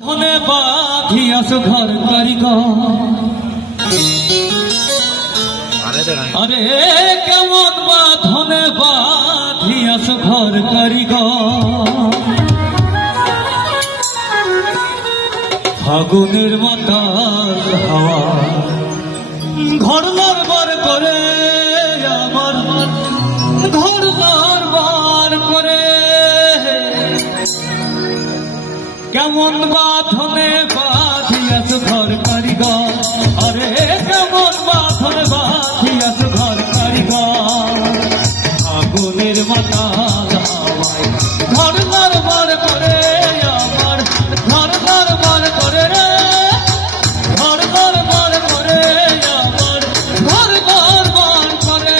ধনে বাঁধিয়াছ ঘর কারিগর, আরে কেমন বাঁধনে বাঁধিয়াছ ঘর কারিগর। ফাগুনের মাতাল হাওয়া ঘর নড়বড় করে, আমার ঘর নড়বড় করে। কেমন বাঁধনে বাঁধিয়াছ ঘর কারিগর, আরে কেমন বাঁধনে বাঁধিয়াছ ঘর কারিগর। ফাগুনের মাতাল হাওয়ায় ঘর নড়বড় করে, আমার ঘর নড়বড় করে রে, ঘর নড়বড় করে, আমার ঘর নড়বড় করে।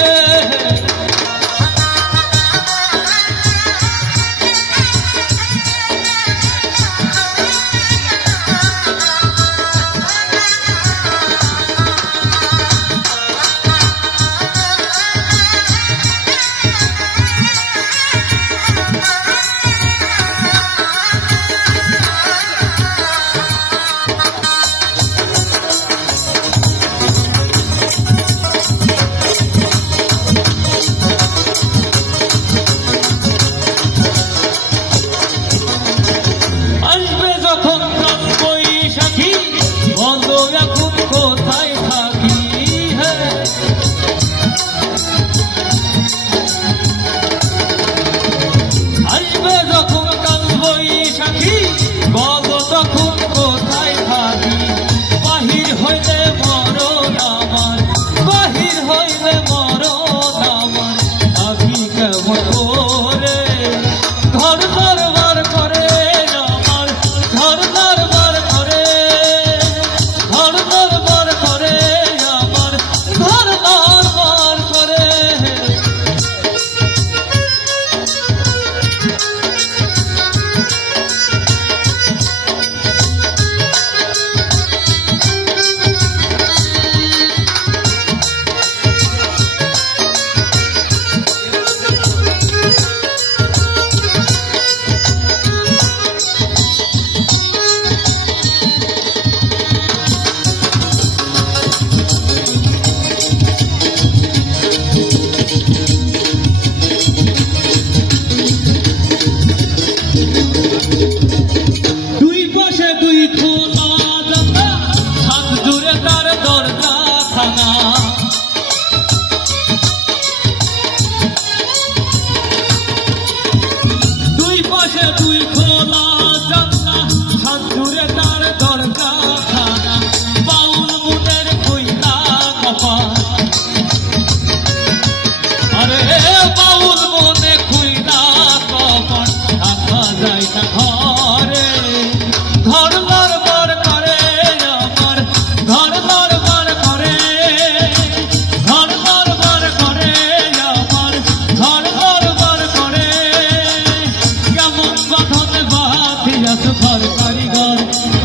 ঘর কারিগর,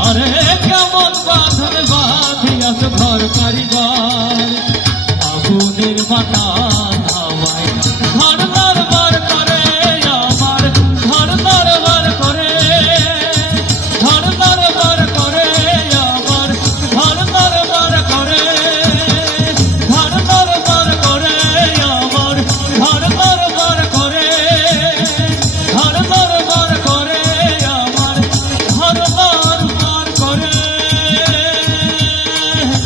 আরে কেমন বাঁধনে বাঁধিয়াছ ঘর কারিগর। ফাগুনের মাতা